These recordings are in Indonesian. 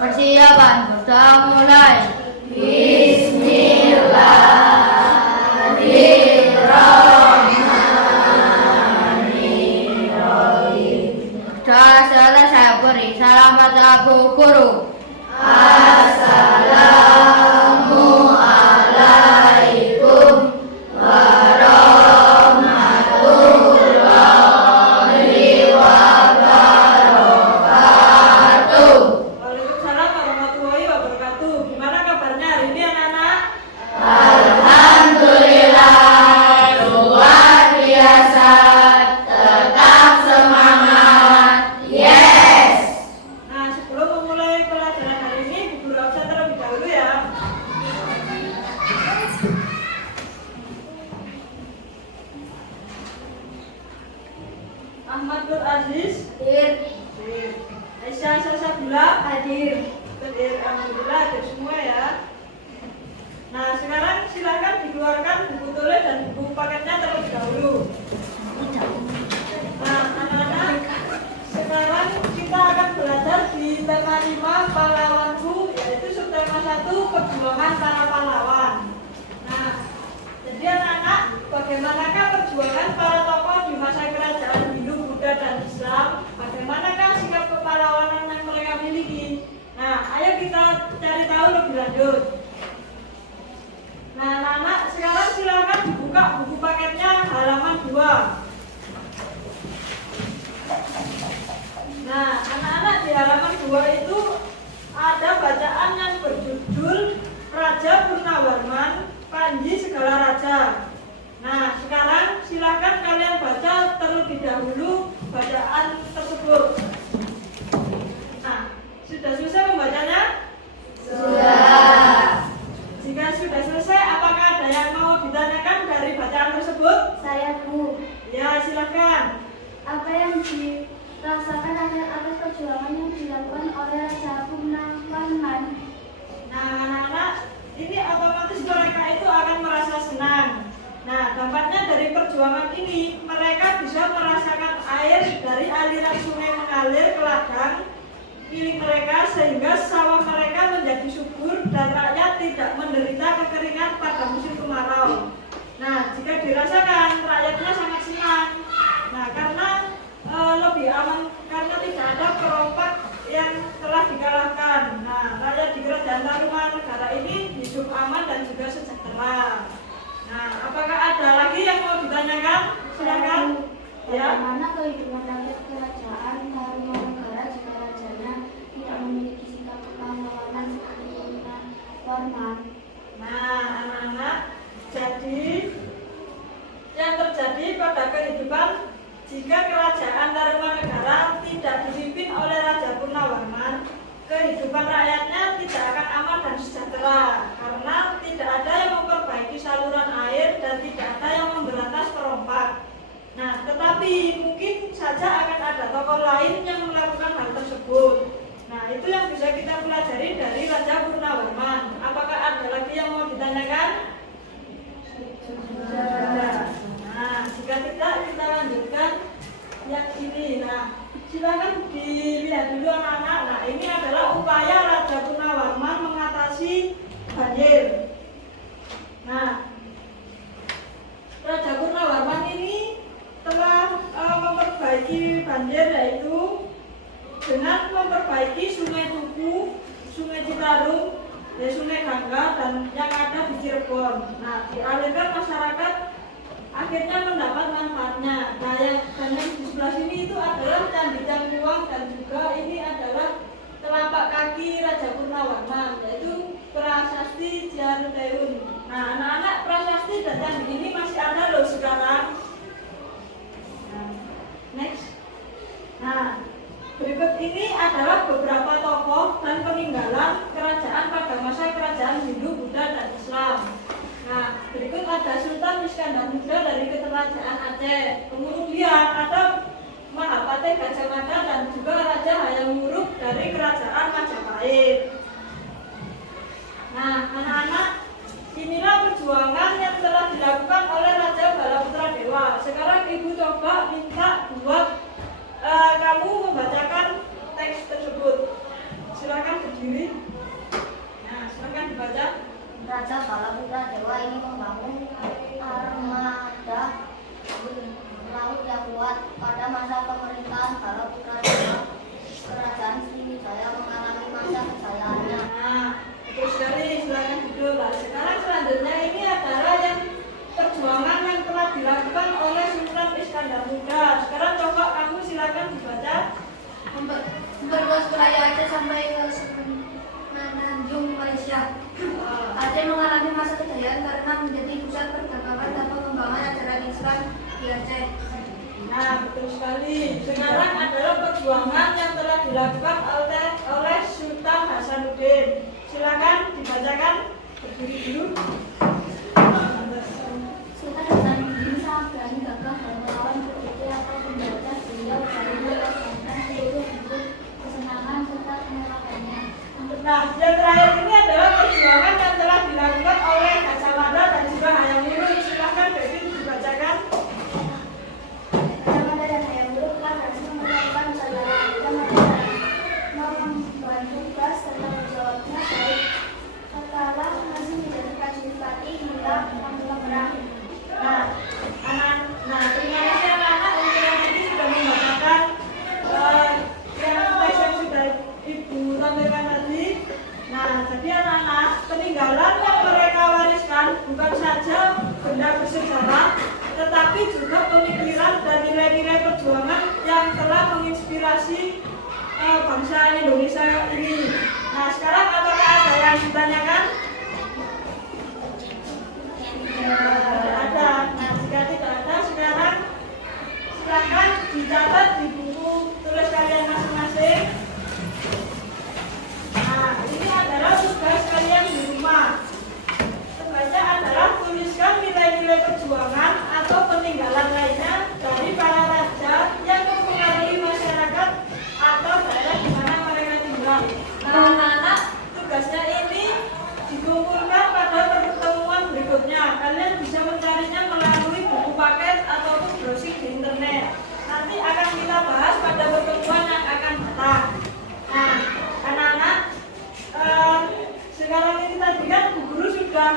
Persiapan sudah mulai. Bismillahirrahmanirrahim. Sudah selesai beri selamat Abu Guru. Assalamualaikum warahmatullahi wabarakatuh. Waalaikumsalam warahmatullahi wabarakatuh. Gimana kabarnya hari ini anak-anak? Alhamdulillah, luar biasa. Tetap semangat. Yes. Nah, sebelum memulai pelajaran hari ini, Bu Guru absen terlebih dahulu ya. Ahmad Nur Aziz, Hadir. Aisyah Salsabila, Hadir. hadir. Alhamdulillah hadir semua ya. Nah, sekarang silakan dikeluarkan buku tulis dan buku paketnya terlebih dahulu. Nah, anak-anak, sekarang kita akan belajar di tema 5 pahlawanku, yaitu subtema 1 perjuangan para pahlawan. Nah, jadi anak-anak, bagaimanakah perjuangan para tokoh di masa kerajaan Hindu, Buddha, dan Islam? Bagaimanakah sikap kepahlawanan yang mereka miliki? Nah, ayo kita cari tahu lebih lanjut. Nah, anak-anak, sekarang silakan dibuka buku paketnya halaman 2. Nah, anak-anak, di halaman 2 itu ada bacaan yang berjudul Raja Purnawarman, Panji Segala Raja. Nah, sekarang silakan kalian baca terlebih dahulu bacaan tersebut. Nah, sudah selesai membacanya? Sudah. Jika sudah selesai, apakah ada yang mau ditanyakan dari bacaan tersebut? Saya Bu, Ya, silakan. apa yang dirasakan atas perjuangan yang dilakukan oleh Raja Purnawarman? Nah, anak-anak, ini otomatis mereka itu akan merasa senang. Nah, dampaknya dari perjuangan ini, mereka bisa merasakan air dari aliran sungai mengalir ke ladang milik mereka sehingga sawah mereka menjadi subur dan rakyat tidak menderita kekeringan pada musim kemarau. Nah, jika dirasakan, rakyatnya sangat senang. Nah, karena lebih aman, karena tidak ada perompak yang telah dikalahkan. Nah, rakyat di Kerajaan Tarumanegara ini hidup aman dan juga sejahtera. Nah, apakah ada lagi yang mau ditanyakan? Silakan. Ya. Bagaimana kehidupan rakyat kerajaan Tarumanegara jika rajanya tidak memiliki sikap kepahlawanan seperti Purnawarman? Nah, anak-anak, jadi yang terjadi pada kehidupan jika kerajaan Tarumanegara tidak dipimpin oleh Raja Purnawarman, kehidupan rakyatnya tidak akan aman dan sejahtera karena tidak ada yang memperbaiki saluran air dan tidak ada yang memberantas perompak. Nah, tetapi mungkin saja akan ada tokoh lain yang melakukan hal tersebut. Nah, itu yang bisa kita pelajari dari Raja Purnawarman. Apakah ada lagi yang mau ditanyakan? Sudah. Nah, jika tidak, kita lanjutkan yang ini. Nah, silakan dilihat dulu anak-anak. Nah, ini adalah upaya Raja Purnawarman mengatasi banjir. Nah, Raja Purnawarman ini telah memperbaiki banjir, yaitu dengan memperbaiki Sungai Tugu, Sungai Citarum, Sungai Gangga, dan yang ada di Cirebon. Nah, dialirkan masyarakat akhirnya mendapat manfaatnya. Nah, dan yang di sebelah sini itu adalah Candi Cangkuang dan juga ini adalah telapak kaki Raja Purnawarman, yaitu Prasasti Jaruteun. Nah, anak-anak, prasasti dan candi ini masih ada loh sekarang. Nah, next. Nah, berikut ini adalah beberapa tokoh dan peninggalan kerajaan pada masa kerajaan Hindu, Buddha, dan Islam. Nah, berikut ada Sultan Iskandar Muda dari Kerajaan Aceh. Kemudian ada Mahapate Gajah Mada dan juga Raja Hayam Wuruk dari Kerajaan Majapahit. Nah, anak-anak, inilah perjuangan yang telah dilakukan oleh Raja Balaputra Dewa. Sekarang Ibu coba minta buat kamu membacakan teks tersebut. Silakan berdiri. berluas wilayah Aceh sampai ke Semenanjung, Malaysia. Aceh mengalami masa kejayaan karena menjadi pusat perdagangan dan pengembangan ajaran Islam di Aceh. Nah, betul sekali. Sekarang adalah perjuangan yang telah dilakukan oleh Sultan Hasanuddin. Silakan dibacakan. Berdiri dulu. Sultan Hasanuddin sangat berani gagah dan melawan berbagai atau pemberontak. Beliau berani melaksanakan seluruh bentuk kesenangan serta penolakannya. Nah, yang terakhir ini adalah perjuangan yang telah dilakukan oleh Gajah Mada dan juga Hayam Wuruk. Silakan Devi dibacakan. Gajah Mada dan Hayam Wuruk telah berhasil melakukan nusantara. Gajah Mada membantu tugas serta menjawabnya baik setelah masih menjadi prajurit Pati hingga pulang perang. Terima kasih anak-anak yang nanti sudah membacakan yang teks yang sudah Ibu tampilkan tadi. Nah, jadi anak-anak, peninggalan yang mereka wariskan bukan saja benda bersejarah, tetapi juga pemikiran dan nilai-nilai perjuangan yang telah menginspirasi bangsa Indonesia ini. Nah, sekarang apakah ada yang ditanyakan? Tidak ada. Nah, jika tidak ada, sekarang silakan dicatat di buku tulis kalian masing-masing. Nah, ini adalah tugas kalian di rumah. Tugasnya adalah tuliskan nilai-nilai perjuangan atau peninggalan lainnya dari para raja yang mempengaruhi masyarakat atau daerah di mana mereka tinggal. Nah, anak-anak, tugasnya ini dikumpulkan pada pertemuan berikutnya. Kalian bisa mencarinya melalui buku paket ataupun browsing di internet. Nanti akan kita bahas pada pertemuan yang akan datang. Nah, anak-anak, sekarang ini tadi kan Bu Guru sudah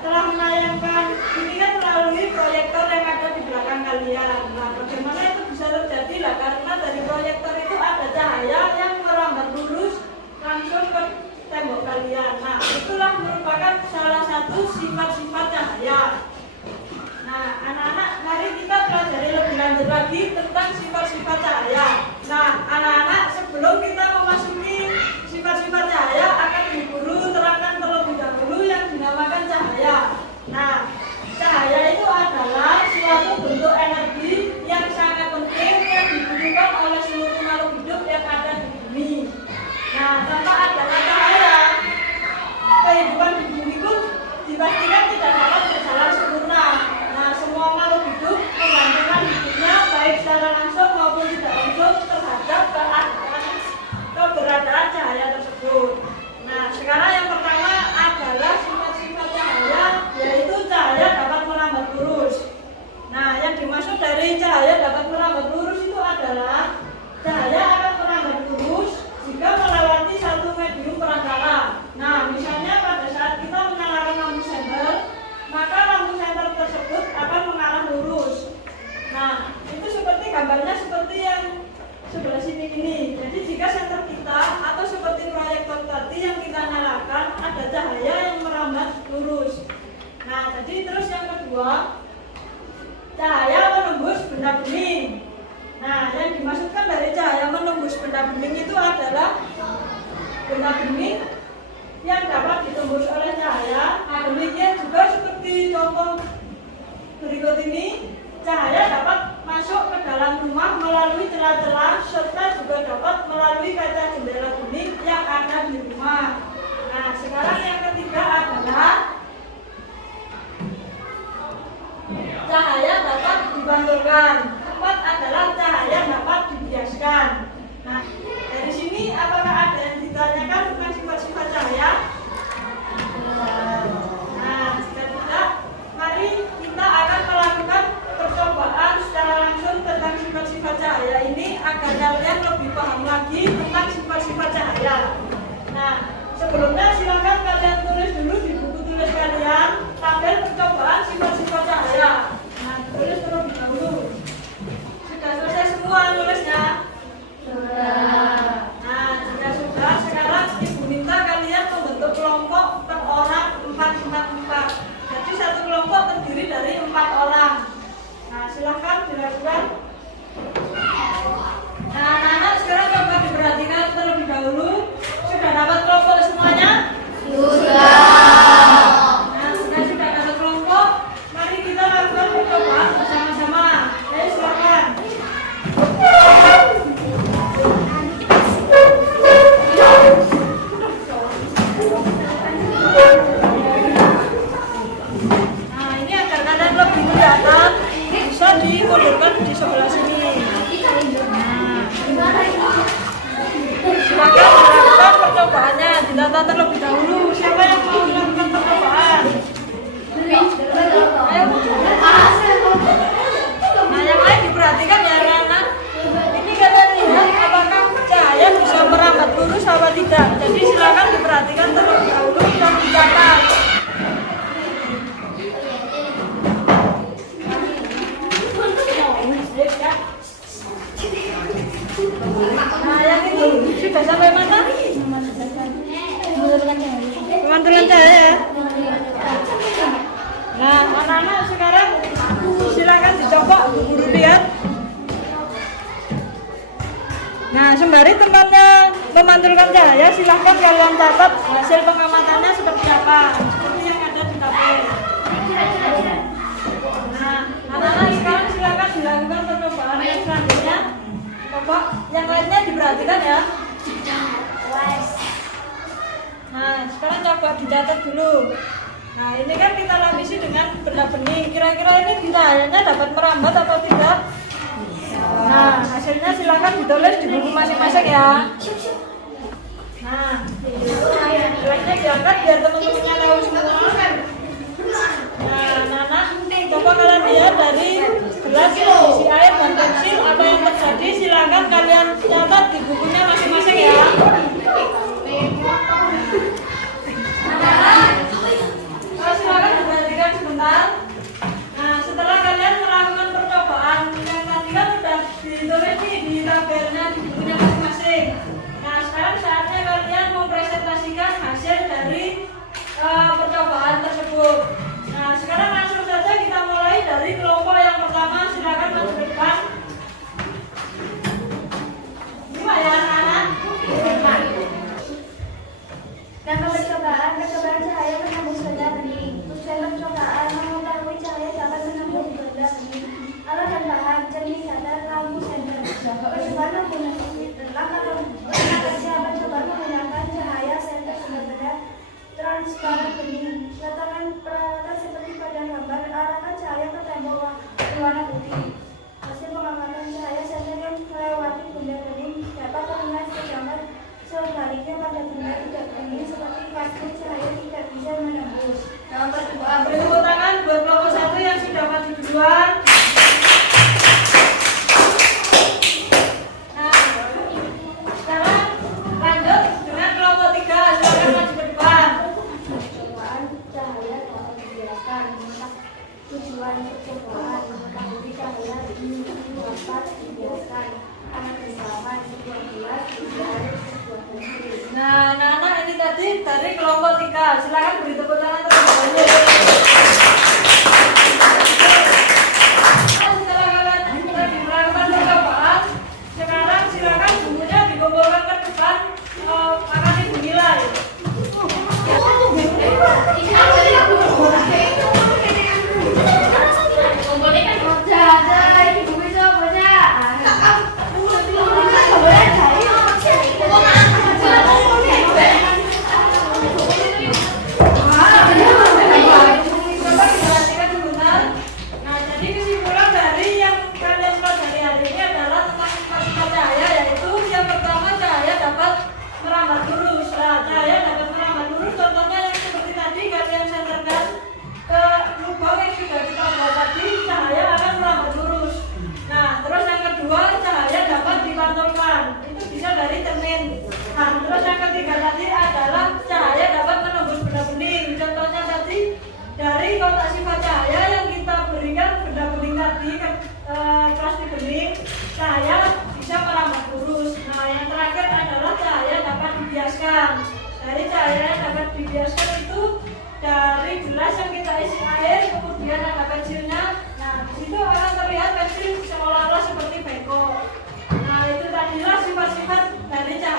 telah menayangkan ini kan melalui proyektor yang ada di belakang kalian. Nah, bagaimana itu bisa terjadi lah? Karena dari proyektor itu ada cahaya yang merambat lurus langsung ke tembok kalian. Nah, itulah merupakan salah satu sifat-sifat cahaya. Nah, anak-anak, mari kita pelajari lebih lanjut lagi tentang sifat-sifat cahaya. Nah, anak-anak, sebelum kita memasuki sifat-sifat cahaya, akan Bu Guru terangkan terlebih dahulu yang dinamakan cahaya. Nah, cahaya itu adalah suatu bentuk energi yang sangat penting yang dibutuhkan oleh seluruh makhluk hidup yang ada di bumi. Nah, tanpa adanya cahaya, kehidupan di bumi pun dipastikan tidak dapat berjalan sempurna. Nah, semua makhluk hidup menggantungkan hidupnya baik secara langsung maupun tidak langsung terhadap keberadaan cahaya tersebut. Nah, sekarang yang pertama adalah sifat-sifat cahaya, yaitu cahaya dapat merambat lurus. Nah, yang dimaksud dari cahaya dapat merambat lurus itu adalah cahaya akan merambat lurus jika melewati satu medium perantara. Nah, misalnya pada saat kita menyalakan lampu senter, maka lampu senter tersebut akan mengarah lurus. Nah, itu seperti gambarnya seperti yang sebelah sini ini. Jadi jika senter kita atau seperti proyektor tadi yang kita nyalakan, ada cahaya yang merambat lurus. Nah, jadi terus yang kedua, cahaya menembus benda bening. Nah, yang dimaksudkan dari cahaya menembus benda bening itu adalah benda bening yang dapat ditembus oleh cahaya. Nah, demikian juga seperti contoh berikut ini, cahaya dapat masuk ke dalam rumah melalui celah-celah serta juga dapat melalui kaca jendela bening yang ada di rumah. Nah, sekarang yang ketiga adalah cahaya dapat dibantulkan. Keempat adalah cahaya dapat dibiaskan. Nah, dari sini apakah ada yang ditanyakan tentang sifat-sifat cahaya? Nah, jika tidak, mari kita akan melakukan percobaan secara langsung tentang sifat-sifat cahaya ini agar kalian lebih paham lagi tentang sifat-sifat cahaya. Nah, sebelumnya silakan kalian tulis dulu di buku tulis kalian tabel percobaan sifat-sifat cahaya. Nah, tulis terlebih dahulu. Sudah selesai semua nulisnya? Sudah. Nah, jika sudah, sekarang Ibu minta kalian membentuk kelompok per orang 4-4-4. Jadi satu kelompok terdiri dari 4 orang. Nah, silahkan dilakukan. Nah, anak-anak sekarang coba diperhatikan data terlebih dahulu. Siapa yang mau melakukan percobaan? Ayo. Nah, yang lain diperhatikan ya anak-anak. Ini kalian lihat apakah cahaya bisa merambat lurus atau tidak. Jadi silakan diperhatikan terlebih dahulu dan dicatat. Nah, yang ini sudah sampai mana? Pemantulan cahaya ya. Nah, anak-anak sekarang silakan dicoba guru lihat. Nah, sembari temannya memantulkan cahaya, silahkan kalian catat hasil pengamatannya seperti apa, seperti yang ada di tabel. Nah, anak-anak sekarang silakan dilakukan percobaan yang selanjutnya. Coba yang lainnya diperhatikan ya. Nah, sekarang coba dicatat dulu. Nah, ini kan kita lapisi dengan benda bening. Kira-kira ini cahayanya dapat merambat atau tidak? Nah, hasilnya silakan ditulis di buku masing-masing ya. Nah, gelasnya diangkat biar teman-temannya tahu semua. Nah, anak-anak, coba kalian lihat dari gelas isi air dan pensil apa yang terjadi. Silakan kalian catat di bukunya masing-masing ya. Silakan diperhatikan sebentar. Nah, setelah kalian melakukan percobaan yang tadi kan sudah ditulis di tabelnya di bukunya masing-masing. Nah, sekarang saatnya kalian mempresentasikan hasil dari percobaan tersebut. Nah, sekarang langsung saja kita mulai dari kelompok yang pertama. Silakan maju ke depan. Gimana ya anak-anak? Nama percobaan cahaya menembus benda bening. Tujuan percobaan mengetahui cahaya dapat menembus benda bening. Alat dan bahan cermin datar lampu senter. Percobaan menggunakan filter. Langkah kerja percobaan menggunakan cahaya senter berbeda transparan bening. Letakkan peralatan seperti pada gambar. Arahkan cahaya ke tembok berwarna putih. Hasil pengamatan cahaya senter yang melewati benda bening dapat terlihat sedangkan sebaliknya pada benda tidak bening seperti plastik cahaya tidak bisa menembus. Nah, percobaan beri tepuk tangan buat kelompok 1 yang sudah maju duluan. Nah, sekarang lanjut dengan kelompok 3. Silakan maju ke depan. Percobaan cahaya dapat dijelaskan. Tujuan percobaan mengetahui cahaya ini dapat dijelaskan. Anak bersama sebuah gelas dari sebuah pensil. Nah, anak-anak ini tadi dari kelompok 3. Silakan beri tepuk tangan terlebih dahulu. Setelah kalian tadi melakukan percobaan, sekarang silakan bukunya dikumpulkan ke depan, akan ibu nilai. Perhatikan sebentar. Nah, jadi kesimpulan dari yang kalian pelajari hari ini adalah tentang sifat cahaya, yaitu yang pertama cahaya dapat merambat lurus. Nah, cahaya dapat merambat lurus, contohnya yang seperti tadi kalian senterkan ke lubang yang sudah kita buat tadi, cahaya akan merambat lurus. Nah, terus yang kedua cahaya dapat dipantulkan, itu bisa dari cermin. Nah, terus yang ketiga tadi adalah cahaya dapat menembus benda bening. Contohnya tadi dari kotak sifat cahaya yang kita berikan benda bening tadi ke plastik bening, cahaya bisa merambat lurus. Nah, yang terakhir adalah cahaya dapat dibiaskan. Dari cahaya yang dapat dibiaskan itu dari gelas yang kita isi air, kemudian ada pensilnya. Nah, di situ akan terlihat pensil seolah-olah seperti beko. Nah, itu tadilah sifat-sifat dari cahaya